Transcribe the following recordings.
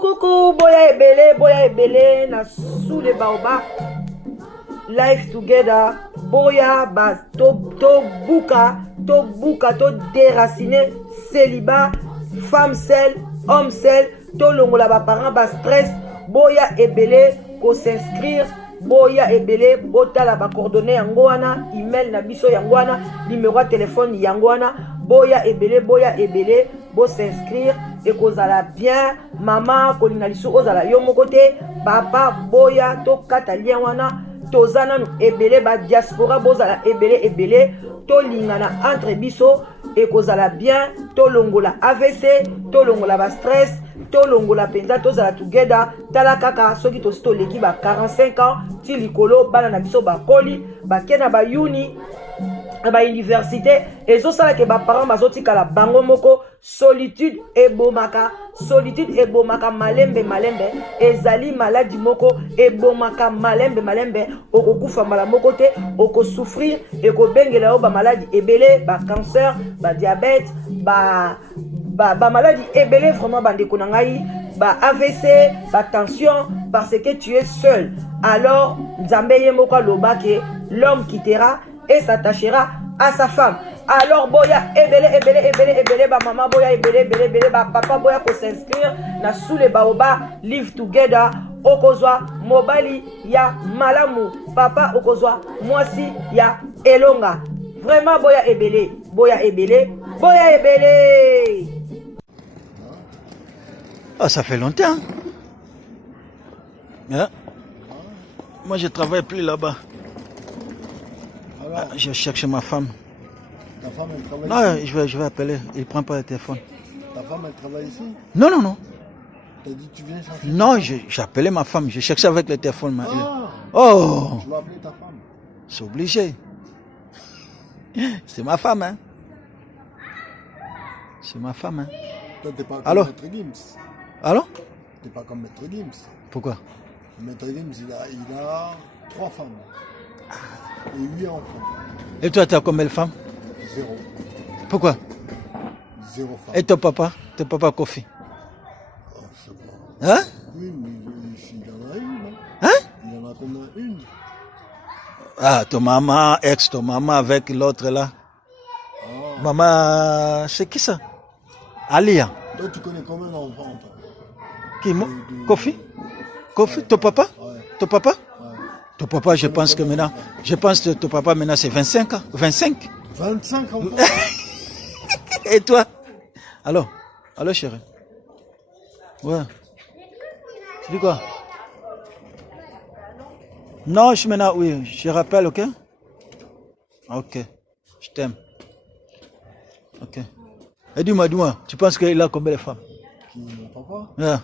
Coucou, boya ebele, na sous les baobab, life together, boya, bas, to buka, to déraciner, célibat, femme seule, homme seul, to longola ba parents, ba stress, boya ebele, ko s'inscrire, boya ebele, botala ba coordonnées yango wana, email na biso yango wana, numéro de téléphone yango wana, boya ebele, bo s'inscrire, et kozala bien, maman, kolinga lisu ozala yo moko te, papa, boya, to kata lien wana, tozana nu ebele, ba diaspora, bozala ebele, to lingana entre biso, et kozala bien, to longola AVC, to longola ba stress, to longola penza, to zala together, tala kaka, soki to sto leki ba 45 ans, ti likolo, bana na biso ba koli, ba kena ba uni, ba université, et zo sala ke ba parents bazoti kala bango moko, solitude ebomaka, malembe, ezali maladi moko, ebomaka malembe, okokufa mala moko te, oko souffrir, eko bengela ba maladi ebele, ba cancer, ba diabète, ba maladi ebele, vraiment bandeko na ngai, ba AVC, ba tension, parce que tu es seul. Alors, Nzambe ye moko aloba ke l'homme quittera et s'attachera à sa femme. Alors boya ebele, ba maman boya ebele, ba papa boya ko s'inscrire na sous les baobab, live together, okozwa mobali ya malamu, papa okozwa mwasi ya elonga. Vraiment boya ebele. Ah, ça fait longtemps. Hein? Moi, je travaille plus là-bas. Ah, je cherche ma femme. Ta femme, elle travaille ici? Non, je vais appeler. Il ne prend pas le téléphone. Ta femme, elle travaille ici? Non. T'as dit que tu viens chercher? Non, j'ai appelé ma femme. Je cherchais avec le téléphone. Oh! Tu vas appeler ta femme? C'est obligé. C'est ma femme, hein. C'est ma femme, hein. Toi, t'es pas comme Allô? Maître Gims. Allô? T'es pas comme Maître Gims. Pourquoi? Maître Gims, il a 3 femmes. Et 8 enfants. Et toi, tu as combien de femmes? 0. Pourquoi? 0 femmes. Et ton papa Kofi? Oh, je sais pas. Hein? Oui, mais il en a une, non? Hein? Il en a combien? Une? Ah, ton maman avec l'autre là. Ah. Maman, c'est qui ça? Alia. Toi, tu connais combien d'enfants, toi? Qui, moi? Kofi? Kofi, ton papa? Ouais. Ton papa? Ouais. Ton papa, je pense que ton papa maintenant c'est 25 ans. 25? 25 enfants? Et toi? Allô, chérie? Ouais. Tu dis quoi? Non, je suis maintenant, oui, je rappelle, ok? Ok, je t'aime. Ok. Et dis-moi, tu penses qu'il a combien de femmes? Qui, mon papa? Yeah.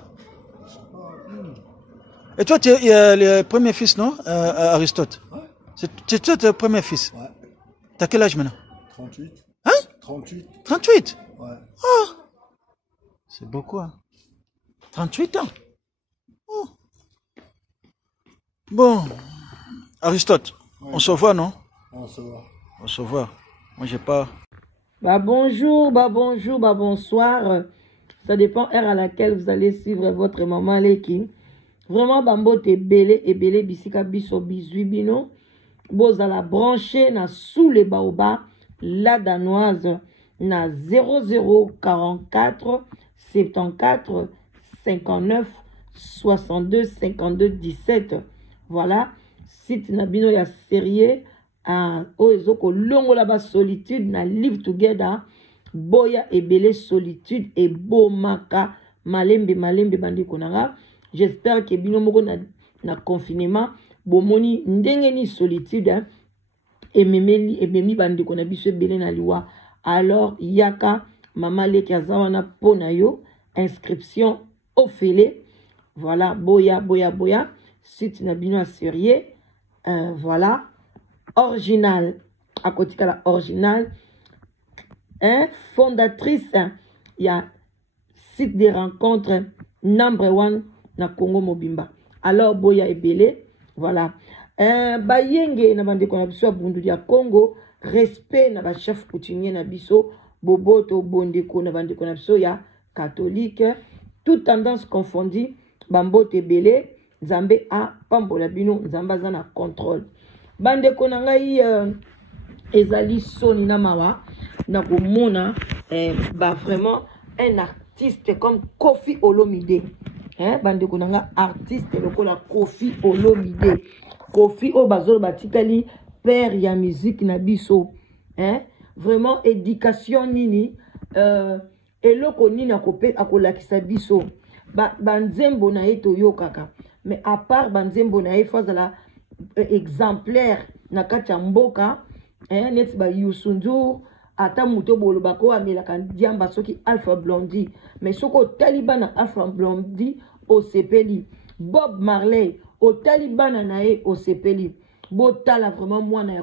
Je sais pas, une. Et toi, tu es le premier fils, non? Aristote? Ouais. C'est toi le premier fils? Ouais. T'as quel âge maintenant? 38. Hein? 38. 38? Ouais. Oh! C'est beaucoup, hein? 38 ans? Oh. Bon, Aristote, ouais. On se voit, non? On se voit. On se voit. Moi, j'ai pas... Bonjour, bonsoir. Ça dépend heure à laquelle vous allez suivre votre maman Leki. Vraiment, bambote ebele, bisika biso bizui bino. Bozala branché na sous les baobab, la danoise na 0044 74 59 62 52 17. Voilà, site na bino ya sérieux. Oezoko longo la ba solitude na live together, boya ebele solitude et bomaka malembe bandeko nanga. J'espère que bino moko na confinement bomoni ndenge ni solitude, hein? Ememi bandeko na biso ebele na liwa. Alors yaka mama Leki azawana pona yo inscription au filet. Voilà, boya site na bino sérieux. Voilà, original à côté de la original, hein? Fondatrice, il y a site de rencontre number 1 na Congo mobimba. Alors boya ebele, voilà. Bayenge na bande ko na biso bundu ya Congo, respect na ba chef coutumier na biso, boboto bondeko na bande ko na biso ya catholique, toute tendance confondue, bambote ebele, Nzambe a pambola bino, Nzambe aza na contrôle. Bande ko na ngai ezali soni na mawa na komona vraiment un artiste comme Koffi Olomide. Bande ko na nga artiste lokola Koffi Olomide. Koffi o bazolo batikali père ya musique na biso. Vraiment éducation nini eloko nini akolakisa biso. Banzembo na ye toyokaka. Mais à part banzembo na ye fazala exemplaire na kati ya mboka, net ba Youssou N'Dour ata muto bolo bako amelaka diamba soki Alpha Blondy, mais soko Taliban na Alpha Blondy au sepeli, Bob Marley au Taliban na ye au sepeli. Botala vraiment mwana ya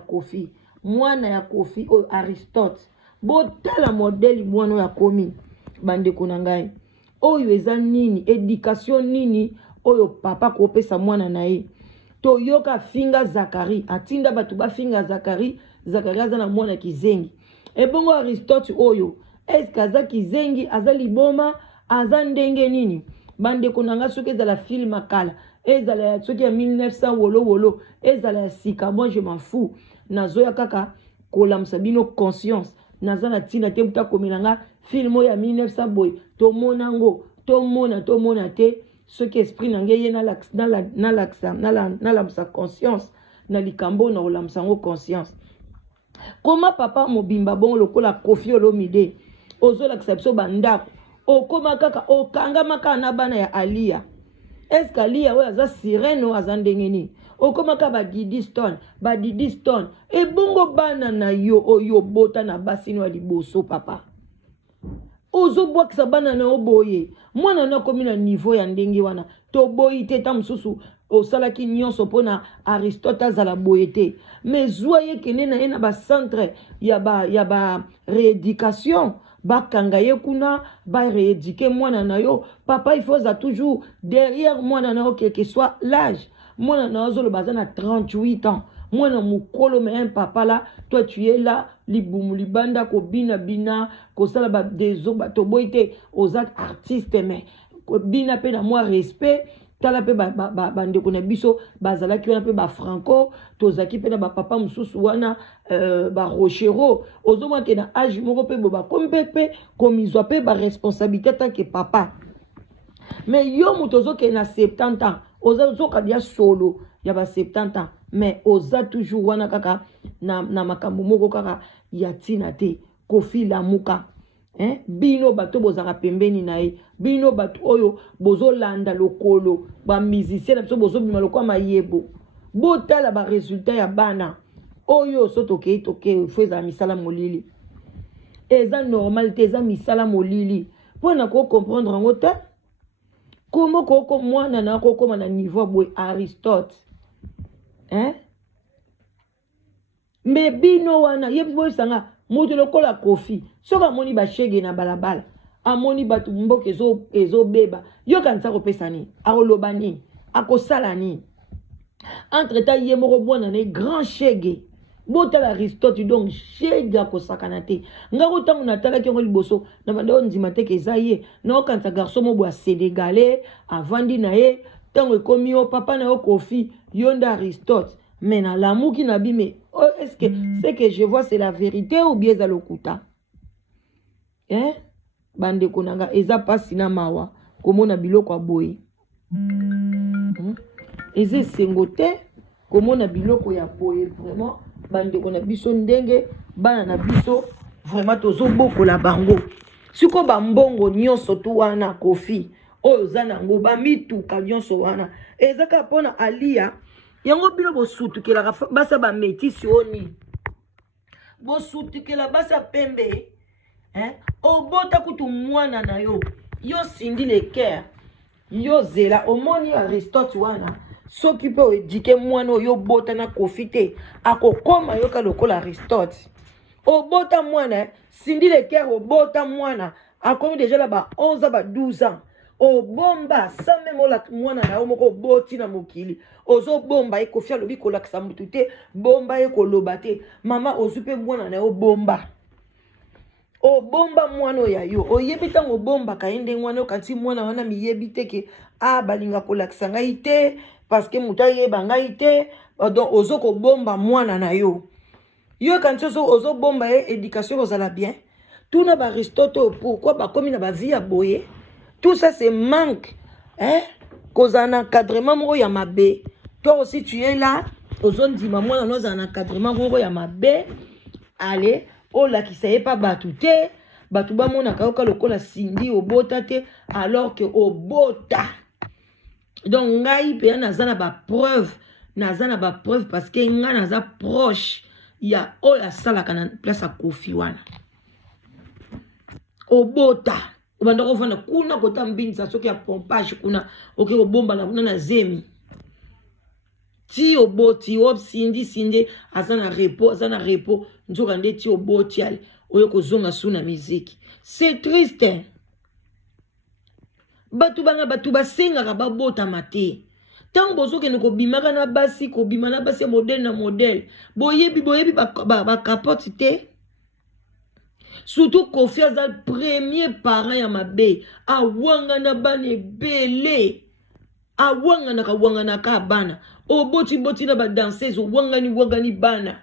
Koffi au Aristote, botala modèle mwana ya komi bande konangai. Oyo eza nini éducation nini oyo papa ko pesa mwana na ye. Toyoka finga Zakari atinda batu ba finga Zakari aza na mwana kizengi. Ebongo Aristote oyo eske aza kizengi, aza liboma, aza ndenge nini? Bande konanga soki ezala film akala, ezala ya soki ya 1900 wolo ezala ya sika, moi je m'en fous. Nazoya kaka kolamsa bino conscience. Naza na tina te muta komelanga film ya 1900 boy tomonango tomona te ce qui esprit nangeye na lamsa conscience na likambo na olamsango conscience. Comment papa mobimba bon lokola Koffi Olomide ozola kisabiso bandako okoma kaka okanga maka na bana ya Alia. Est-ce qu'Alia we aza sirène o aza ndengeni? Okoma ka ba Didi Stone e bongo bana na yo oyo bota na basino ya liboso papa. Ozo bwakisa bana na oboye. Mwana na komi na niveau ya ndenge wana. To boyi te ta mususu osalaki nyonso pona Aristote azala boye te. Mais zoye kene na ye na ba centre ya ba rééducation. Bakanga ye kuna ba rééduquer mwana na yo. Papa il faut ça toujours derrière mwana na yo quel que soit l'âge. Mwana na yo baza na 38 ans. Mwana mukolo mais un papa là, toi tu es là, libumu libanda ko bina ko sala ba dezo ba to boite aux artistes mais ko bina pe na moi respect tala pe ba ndeko na biso bazala ki wana pe ba franco tozaki pe na ba papa mususu wana ba rochero ozo mwa ke na âge moko pe ba kompepe komizwa pe ba responsabilité tant que papa. Mais yo mutozo ke na 70 ans ozo kadia solo ya ba 70 ans. Mais oza toujours wana kaka na makambo moko kaka ya tina te Koffi lamuka. Bino bato bozaka pembeni na ye, bino bato oyo bozo landa lokolo ba musicien na biso bozo bima lokwa mayebo botala ba résultat ya bana oyo soto ke feza misala molili eza normal te eza misala molili pona ko comprendre ngote comment ko mwana na ko koma na niveau boy Aristote. Mais bino wana yebbo sanga moto lokola Koffi soka moni ba shege na balabala amoni batu mboka ezo beba yo kanisa ko pesani akolobani akosalani entre ta ye moko bwana na grand shege botala Aristote donc shege akosakana te ngako tangu natala ki ngoli boso na bando ndima te ke zaye na kanisa garçon mo bwa sénégalais avandi na ye tango ekomi o papa na yo Koffi yonda Aristote. Mais na l'amour qui n'a bi mais est-ce que ce que je vois c'est la vérité ou bien ça lokuta? Bande konanga eza pasi na mawa komona biloko aboyi. Eze sengote komona biloko ya boye vraiment bande kona biso ndenge bana na biso vraiment tozo boko la bango. Siko ba mbongo nyonso tu wana Koffi oyo zanango ba mituka nyonso wana ezaka pona Alia. Yango bino bosutukela basa ba métis oni bosutukela basa pembe obota kutu mwana na yo sindi le cœur yo zela omoni Aristote wana soki pe éduquer mwana yo bota na Koffi te akokoma yo ka lokola Aristote obota mwana sindi le cœur obota mwana akomi déjà là 11 ans 12 ans obomba sans même olak mwana na yo moko boti na mokili ozo bomba ekofia lobi kolakisa mutu te bomba ekoloba te mama ozupe mwana na yo bomba obomba mwana ya yo oyebi tango bomba kaende mwana yo kanti mwana wana miyebi te ke balinga kolakisa ngai te parce que mutu ayeba ngai te donc ozo kobomba mwana na yo yo kanti ozo bomba éducation kozala bien tout na Aristote pourquoi bakomi na vie ya boye. Tout ça, c'est manque. Hein? Cause un encadrement, moi, ya mabe. Toi aussi, tu es là. Aux zones dit, maman, nous un encadrement, moi, ya mabe. Allez, oh là, qui savait pas batouté. Batouba, mon akaoka, le kola sindi, au botate, alors que au bota. Donc, ngai, pe, nazana ba preuve. Nazana ba preuve parce que nga naza proche. Ya, oh, la sala, kana place à Kofi wana. Au bota. Bandako fana kuna kota mbinza soki ya pompage kuna oke bomba na kuna na zemi ti oboti sindi azana repo nzoka nde ti oboti ale oyo kozonga suna muziki. C'est triste. Batu basenga ba bota mate tango bozoke ne kobimaka na basi kobima na basi modèle na modèle boyebi ba capote te. Surtout Kofi aza premier parent ya mabe awanga na bane bele awanga na kawanga na ka bana oboti na ba danseuse wanga ni bana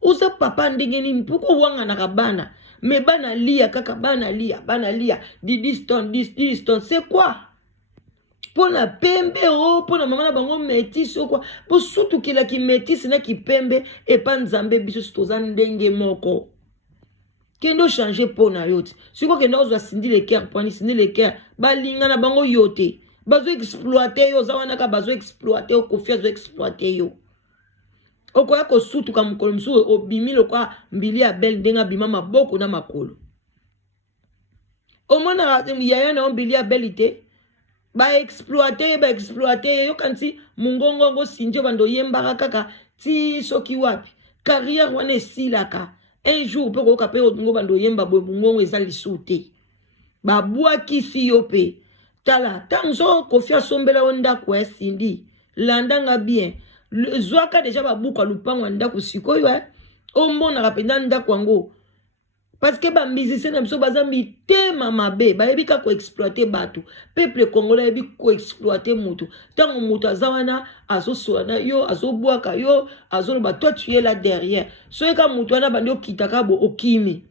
usa papa ndenge ni pourquoi wanga na ka bana me bana lia kaka bana lia diston c'est quoi pona pembe pona mama na bango métis quoi po surtout kila ki métis na ki pembe et pa nzambe biso toza ndenge moko. Kendo changer pour na yote. Si quoi que nous doit sindi les cœurs, pour sindi les cœurs, balinga na bango yote. Bazo exploiter yo, zawana ka bazo exploiter o Kofi azo exploiter yo. Okoya ko sutu ka mukolo msu obimi lokwa mbili abel ndenga bima maboko na makolo. Omona yaya na mbili abelite ba exploiter yo kanti mungongo ngo sinjo bando yemba kaka ti soki wapi. Carrière wana esilaka. Un jour, pour qu'on capte au bando yemba bongo ezali souté. Ba bois qui si yope. Tala, tanzo Kofi asombela onda kwa sindi. Landanga bien. Le zwaka déjà ba buka lupango ndako sikoyo ombo na rapenda ndako ngo. Parce que ba musicien na biso bazambi tema mabe, ba yebi ka ko exploiter batu. Peuple congolais yebi ko exploiter mutu. Tango mutu azawana azosona yo, azobwaka yo, azoloba toi tu es là derrière. Soyeka mutu wana bandi okitaka bo okimi.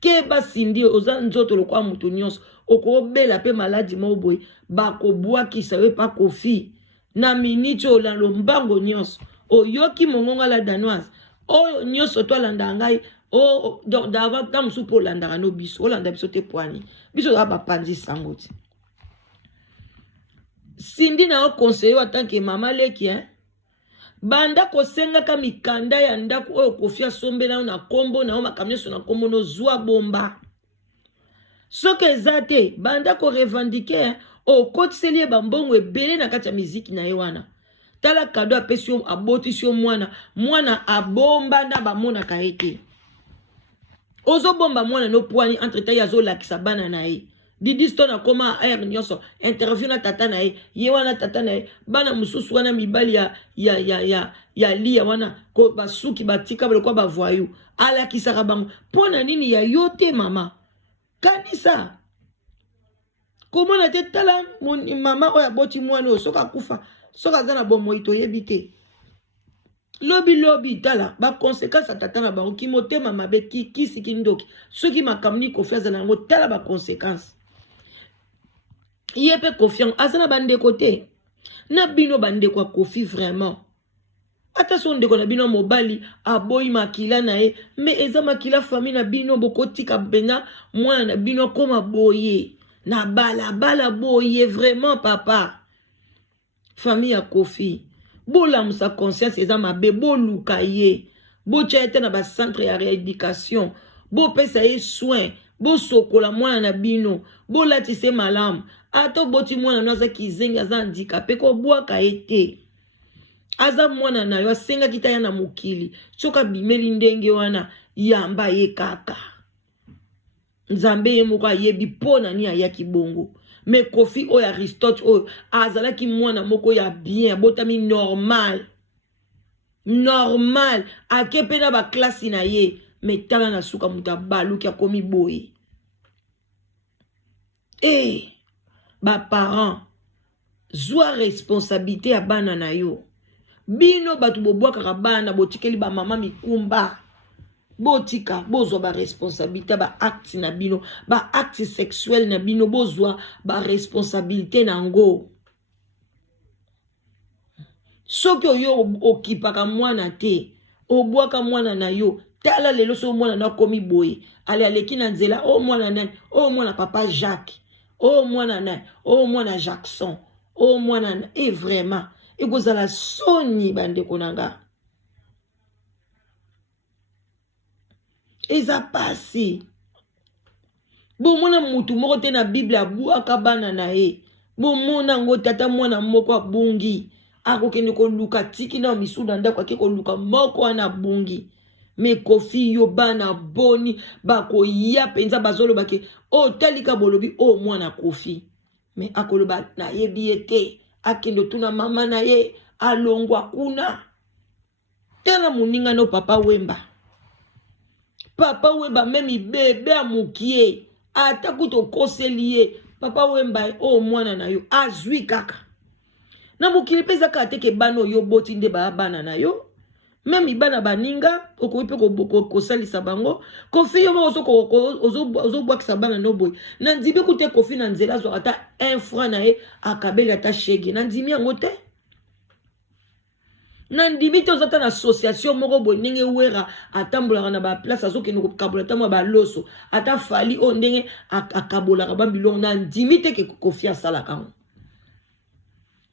Ke basindi oza nzoto lokwa mutu nyonso, okobela pe maladi mo boy, ba ko bwaki sawe pa Kofi. Na minute o la lombango nyonso. O yoki mongonga la danoise. O nyonso to landa ngai. Oh, donc d'avant, dans le pour l'andara no biso, l'anda biso te poani. Biso aba panzi sangoti. Sindi na o conseiller en tant que maman leki, hein. Banda ko senga ka mikanda ya ndako o Kofi asombela na kombo na o makamneso na kombo no zwa bomba. Soke ezate, banda ko revendiquer, o kotseli bambongo ebele na kati ya muziki na yewana. Tala kado apesi aboti sio mwana abomba na bamona kaete. Ozo bomba mwana no poani entre yazo lakisa bana na ye. Didiston na koma air nyoso interview na tata na ye. Ye wana tata na ye. Bana mususu wana mibali ya liya wana ko basuki batika balokwa ba voyou. Ala kisaka bango. Pona nini ya yote mama. Kanisa. Komona te tala mama oya boti mwana soka kufa. Soka zana bomo ito yebite. Lobi tala ba conséquence atata na bango ki motema mabe ki sikindoki ceux qui makamni Kofi azana ngo tala ba conséquence yepe confiant azana bande côté na bino bande kwa Kofi vraiment attention ndeko na bino mobali aboyi makila na ye mais eza makila famille na bino bokotika benga mwana na bino koma boye na bala boye vraiment papa famille ya Kofi bola musa conscience eza mabe boluka ye bo chaete na ba centre ya rééducation bo pesa ye soin bo sokola mwana na bino bo latise malamu ato boti mwana naza kizengi aza handicapé ko bwaka ete aza mwana na yo asenga kitaya na mokili soka bimeli ndenge wana yamba ye kaka Nzambe ye moko ayebi pona ni ayaki bongo. Mais Kofi o Aristote o azalaki mwana moko ya bien, botami normal. Normal. Akepe na ba classe na ye. Mais tala na suka muta baluki akomi boye. Ba parents zwa responsabilité ya bana na yo. Bino batu bobwaka bana botikeli ba mama mikumba. Botika bozwa ba responsabilité ba acte na bino, ba acte sexuel na bino bozwa ba responsabilité na ngo. Soki oyo okipaka mwana te, obwaka mwana na yo, tala lelo so mwana na komi boye, ale aleki na nzela, o mwana nani, o mwana papa Jacques, o mwana nani, o mwana Jackson, o mwana nani, vraiment, ekozala soni bandeko nanga. Eza pasi. Bon mwana mutu moko te na Bible abwaka bana na ye. Bon mona ngo tata mwana moko abungi. Ako kende ko luka tiki na misuda ndako ake ko luka moko ana bungi. Me Kofi yo bana boni bako ya penza bazolo bake o talika bolobi o mwana Kofi. Me akoloba na yebi ete akendo tuna mama na ye alongwa kuna. Tena muninga no papa Wemba. Papa Wemba memi bebe amukie ata kuto koseliye papa Wemba o mwana na yo azwi kaka na mukili peza ka teke bano yo boti nde ba bana na yo memi bana baninga okoipe ko salisa bango Kofi yo ozo bwakisa bana no boy na nzibi kute Kofi na nzela zo ata 1 franc na ye akabeli ata shege na ndimi yango te. Nandimi to zata na association moko boy ndenge wera atambola na ba place azoke no kabola tamo ba loso ata fali o ndenge akabola ba bilong na ndimi te ke Kofi asala kango.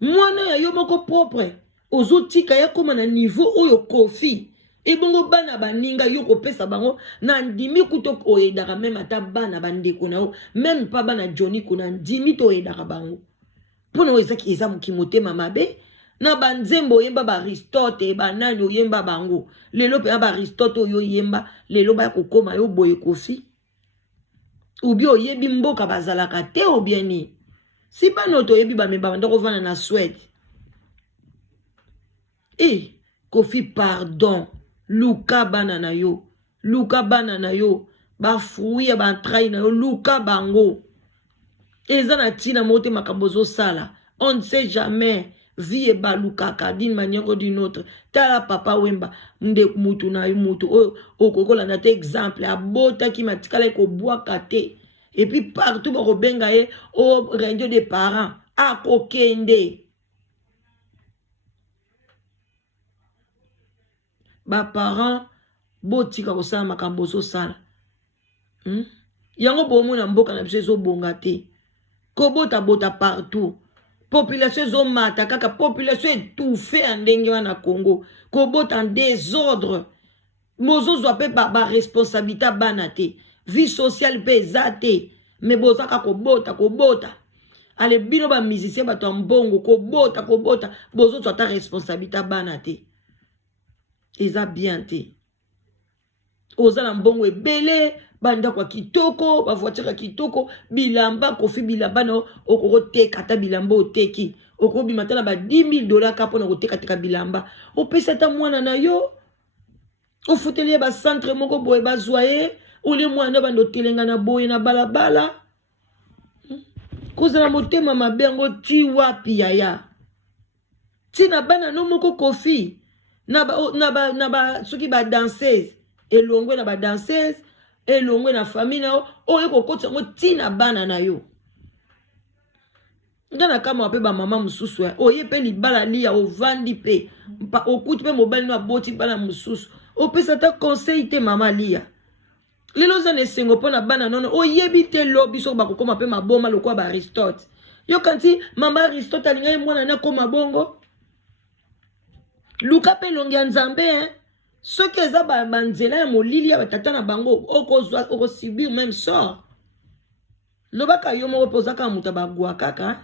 Mwana ya yo moko propre ozotika ya koma na niveau oyo Kofi ebongo bana baninga yo kopesa bango na ndimi kuto oyedaka même ata bana bandeko na yo même pas bana Johnny kuna ndimi to oyedaka bango pono ezaki eza mukimote mamabe. Na banzembo yemba ba Aristote ba nani oyemba bango lelo pe ba Aristote oyo yemba lelo ba kokoma yo boye Kofi ubi oyebi mboka bazalaka te obieni si bano to yebi ba meba ndako vana na Suède Kofi pardon luka bana na yo ba fuya ba trai na yo luka bango eza na tina mote makambozo sala on ne sait jamais. Vie balukaka d'une manière ou d'une autre. Tala papa Wemba mde mutu na mutu okokola na te exemple abota ki matikala ko boaka te et puis partout ba robenga ye au réunion des parents akokende ba parents botika ko sala makambo so sala yango bomo na mboka na biso zo bonga te ko bota partout. Population zomata kaka population étouffée en ndenge wana Congo ko bota en désordre mozo zo pe ba responsabilité bana te vie sociale pe zate mais bozaka ko bota ale bino ba musicien bato mbongo ko bota bozo zo ta responsabilité bana te eza bien te ozala mbongo ebele banda kwa kitoko ba voiture kitoko bilamba Kofi bilamba no okoko teka ta bilamba oteki okobi matala ba $10,000 ka pona koteka bilamba opesa ta mwana na yo ofuteli ba centre moko boye bazwaye uli mwana bando telenga na boye na balabala kozala motema mabe yango ti wapi yaya tina bana no moko Kofi na ba soki ba danseuse elongwe na ba danseuse elongwe na famille na oyo kokotsa ngo tina bana na yo ngana kama wape ba mama mususu oye pe libala lia ovandi pe okuti pe mobali no aboti bana mususu opesa ta conseil te mama lia lelo za nesengo pona bana nono oyebi te lobi so bakokoma pe maboma lokwa ba Aristote yo kanti mama Aristote alinga mwana na koma bongo luka pe longia nzambe soki eza banzela ya molili ya batata na bango okosibir même sort lobaka yo moko pozaka muta bagwa kaka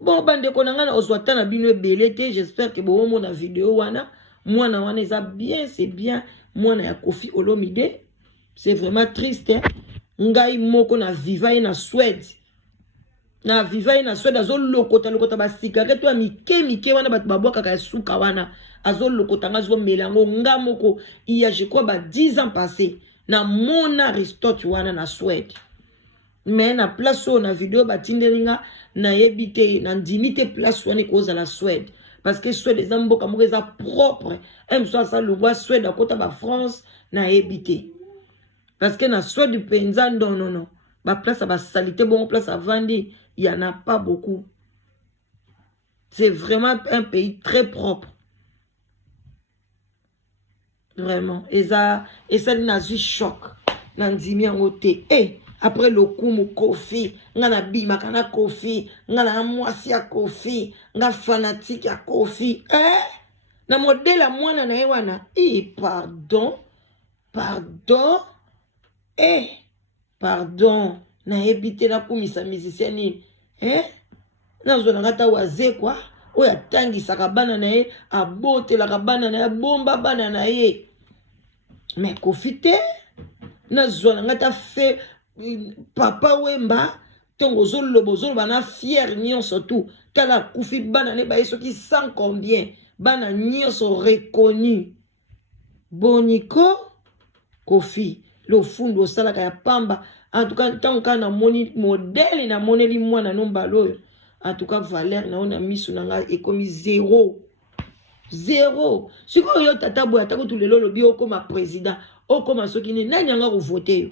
bon bandeko na ngana ozwa ta na bino ebele te j'espère que bomo na vidéo wana mwana wana eza bien c'est bien mwana ya Kofi Olomide C'est vraiment triste. Hein? Ngai moko na vivaye na Suède. Na vivaye na Suède azo lokota ba cigarette wa mike wana batu baboka ka suka wana azo lokota ngazo melango nga moko iya je crois ba 10 ans passé na mona Aristote wana na Suède. Mais na place où na vidéo batindelinga na yebite na ndimite place wana koza la Suède parce que Suède les amboka moko eza propre aime soit ça le voit Suède à côté ba France na yebite parce que na Suède penza non ba place ba salité bon place à Vandi il y en a pas beaucoup. C'est vraiment un pays très propre. Vraiment. Et ça n'a eu choc. Nandimi en côté. Et après le coup, mon Kofi, ngana bima kana Kofi, ngana mwasi ya Kofi, nga fanatique ya Kofi. Na modèle à moi na ewana. Pardon. Pardon. Na ebité la pour misa musicienne. Na zona ngata waze kwa. Oya tangi sakabana na ye, abote la kabana na ye, bomba bana na ye. Mais Kofite, na zona ngata fait papa wemba, tongo zolo bozolo bana fier nyon surtout. Kala kufi bana ne ba yeso ki sans combien, bana nyon sont reconnus. Boniko, Kofi, le fundo sala kaya pamba. En tout cas, tant qu'on a moni modèle na moneli mwana nomba loyo. En tout cas, Valère, on a mis sur l'anga et comme 0. 0. Si vous avez tata boya, tako tout le lobby, au comme président, au comme ceux qui n'est pas voté.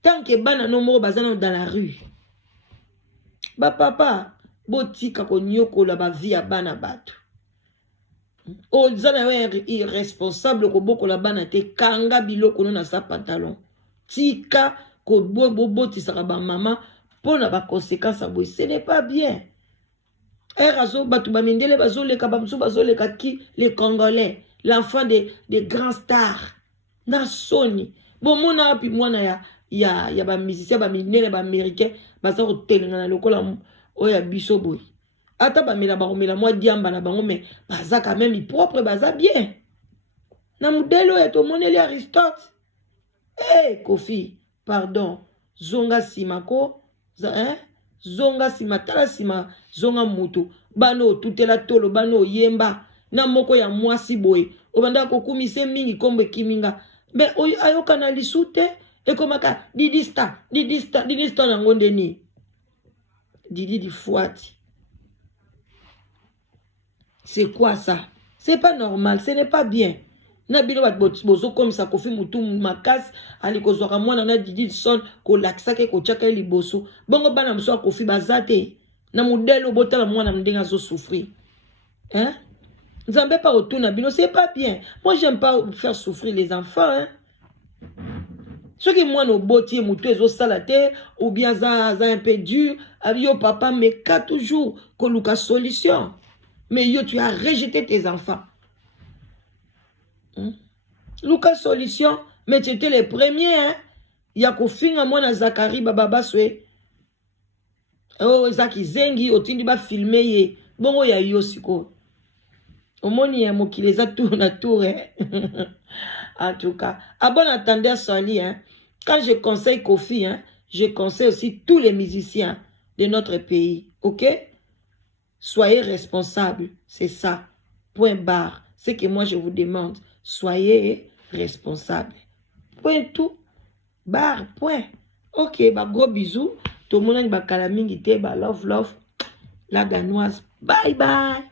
Tant que bana no mo bazana dans la rue. Ba papa, botika ko nyoko la ba vie à bana batu. O zana irresponsable ko boko la bana te kanga biloko na sa pantalon. Tika ko bobo tisaka ba maman. Pour la conséquence, ce n'est pas bien. Les Congolais, l'enfant des grands stars. Na Sony. Bon, mon api, moi, il y a des musiciens, des mineurs, des américains, des hôtels, des bisoboy. Ata ba mela moi diamba na bango mais baza quand même propre baza bien. Na modèle et to moneli Aristote. Kofi, pardon. Zonga simako. Zonga sima tala sima zonga mutu bano tutela tolo bano yemba na moko ya mwasi boy obanda ko kumise mingi kombe kiminga be ayoka na lisute e komaka didista na ngonde ni didi di fuati. C'est quoi ça? C'est pas normal, ce n'est pas bien. Na bino bat bozo comme ça Kofi mutu makas ali kozwaka mwana na Didi son ko laksake ko chaka liboso bongo bana mso Kofi bazate na modèle obotala mwana mdenga zo souffrir Nzambe pas retourna bino c'est pas bien. Moi j'aime pas faire souffrir les enfants ceux qui moi no botier mutu ezo salate ou bien za un peu dur yo papa mais ka toujours ko luka solution mais yo tu as rejeté tes enfants. Lucas solution, mais tu étais les premiers, hein. Ya kofinga mwana Zakari baba swe. Oh, Zaki Zengi, otindi ba filmer ye. Bongo ya yosiko. Omoni ya mokileza tour na tour, hein. En tout cas, à bon attendeur Sali, hein. Quand je conseille Kofi, hein, je conseille aussi tous les musiciens de notre pays, ok? Soyez responsables, c'est ça. Point barre. C'est que moi je vous demande. Soyez responsables. Point tout. Barre, point. Ok, bah gros bisous. Tout le monde a love. La ganoise. Bye bye.